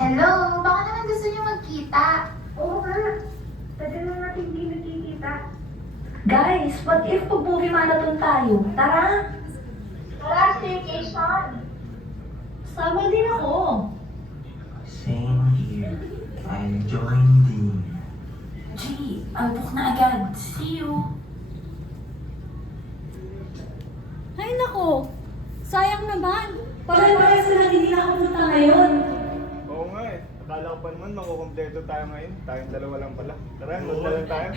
Hello, baka naman gusto niyo magkita. Oo nga. Tagal na natin hindi nagkikita. Guys, what if pag-movie marathon tayo? Tara! Tara, staycation! Sama din ako. Same here. I'm joining. Gee, I'll book na agad. See you. Ay nako, sayang naman. Pare-pare sila hindi na ako punta ngayon. Oo nga eh. Akala ko pa naman makukompleto tayo ngayon. Tayong dalawa lang pala. Tara, doon na lang tayo.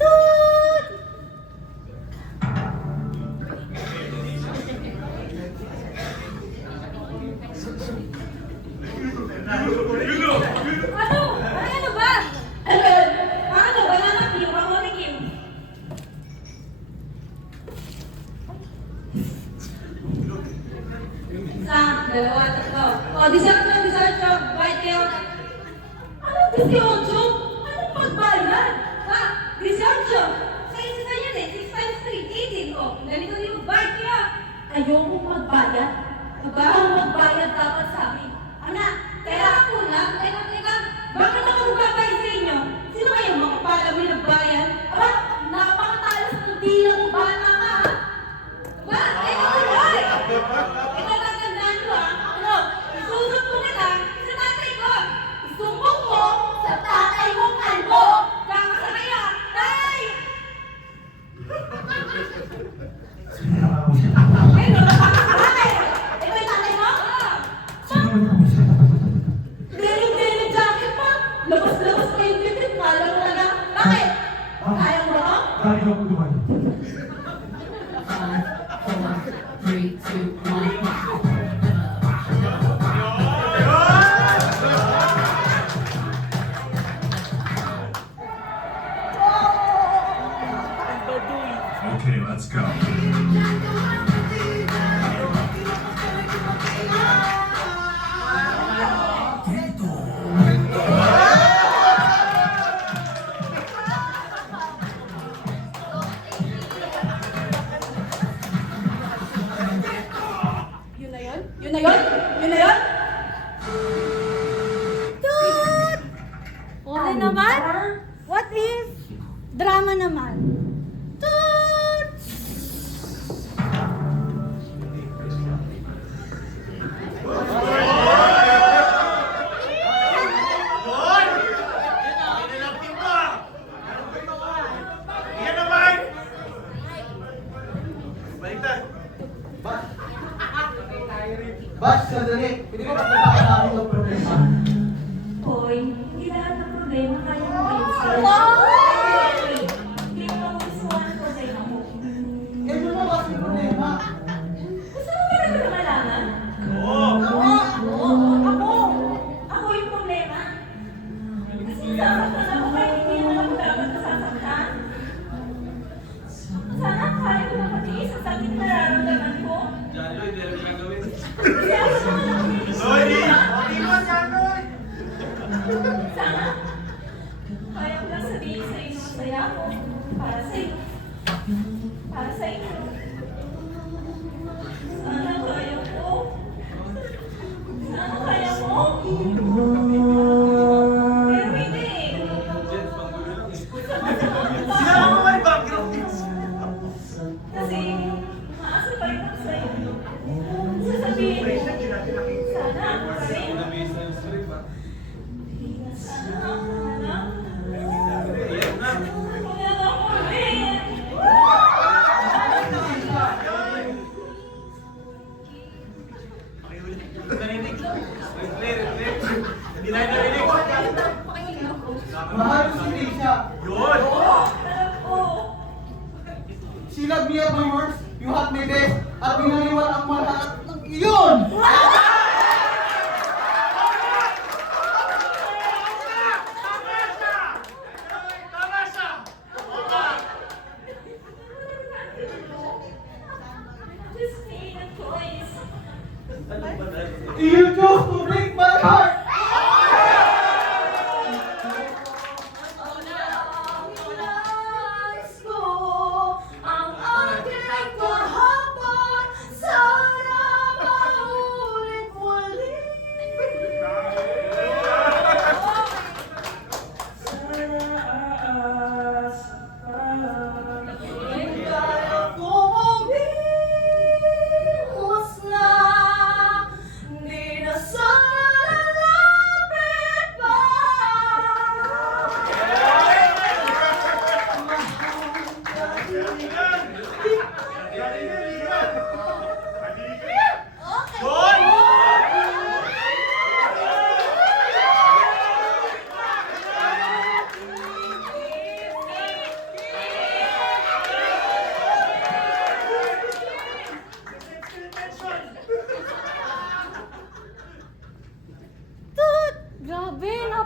Toot! Ano? Ay, ano ba? Ano? Banana cream. Ako nakikim. Isa, dalawa, tatlo. O, 18, white milk. Ano 18? Ano pagbayad? Ha? 18? Sa isa yan eh. 6 times 3, 18. O, ganito din magbayad kaya. Ayoko magbayad. Aba, magbayad dapat sa amin. Anak, kaya ako lang. Teka. Bakit ako magbabayad sa inyo? Sino kayo mga kapala mo nagbayad? Aba, napakatalas ng dila mo, bata ka. Ba? Ay! Itatagandaan ko ano? Isusot ko na lang sa tatay ko. Isumbong mo sa tatay mong kalbo. Kaka sa kaya, tay! Sino ang kausap? Ay, nakakakakay! Ito yung tatay mo? Sino ang kausap? Denim jacket pa! Labas pa yung titit, kala mo na lang. Bakit? Kaya mo ba? Galing ako Dubai. 5, 4, 3, 2, 1. Okay, let's go. Yun na yun? Yun na yun? Yun na yun? Toot! Okay naman? What if drama naman? Toot! Bas, sandali. Hindi ko makita namin yung problema. Hoy, hindi lahat ng problema kaya mo ayusin. Wow! Hindi mo magustuhan ang problema mo. Ganyan mo kasi yung problema. Gusto mo ba talaga malaman? Ako! Ako yung problema. Kasi sasaktan ako kahit hindi naman ako dapat nasasaktan. Sana kaya ko na matiis ang sakit na nararamdaman ko. Kasi ako naman ang sana kaya ko lang sabihin sa inyo masaya ako para sa inyo. Para sa inyo. Sana kaya ko. Sana kaya mo. Pero hindi. Kasi maasa pa rin ako sa'yo. Sasabihin mo, sana ako pa rin. Sana ako na lang. Ako na lang pa rin. Mahal ko si Risha. Alam ko. She loved me at my worst. You had my best. At binaliwan ang lahat ng iyon! Just made a choice. You chose to break my heart! Nais ko ang aking kahapon, sana maulit muli.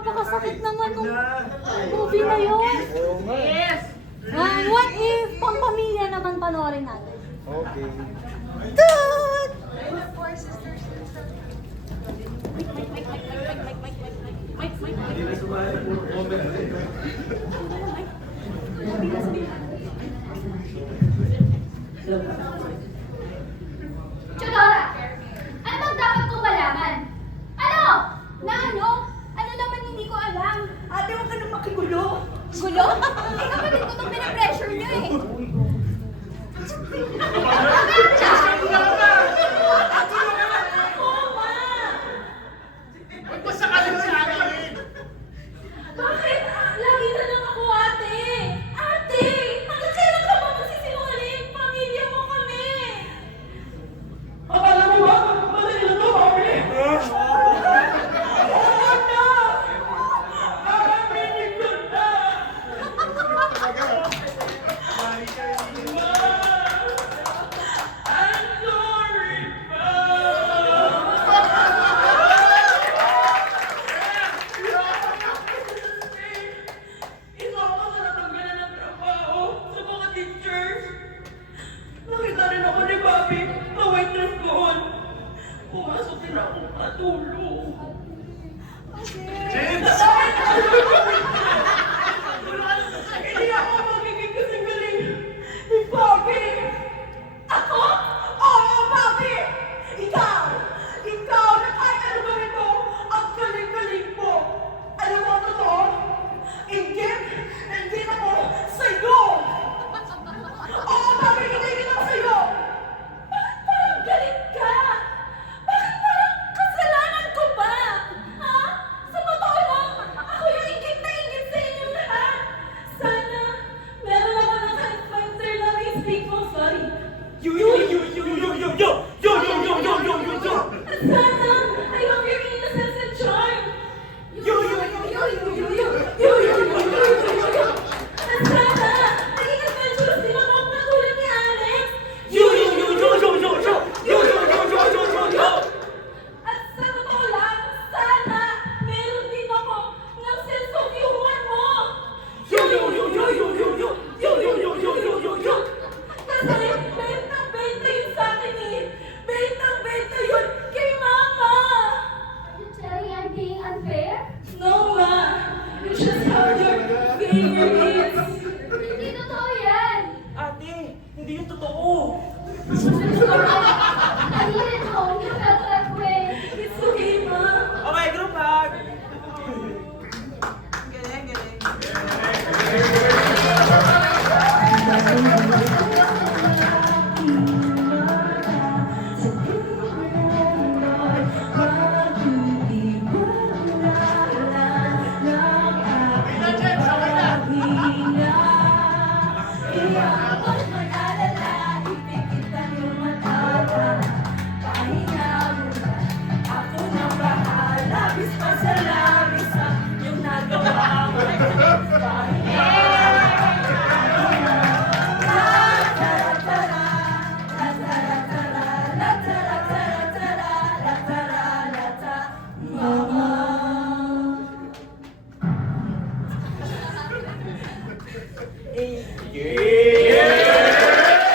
napakasakit naman ng movie na yun. Oo nga. What if pampamilya naman panoorin natin? Okay. Dude! Chodora! Ano bang dapat kong malaman? Ano? Na ano? Ano naman hindi ko alam? Ate, huwag ka nang makigulo. Gulo? Eh, kapatid ko itong pinapressure niyo eh. Bakit? Lagi na lang ako, ate. Ate! Hanggang kailan ka ba magsisinungaling? Pamilya mo kami. Akala mo ba? Madali lang to, Harley! Ikaw ako sa natanggalan ng trabaho sa mga teachers. Nakita rin ako ni Bobby na waitress doon. Pumasok din ako matulog. James!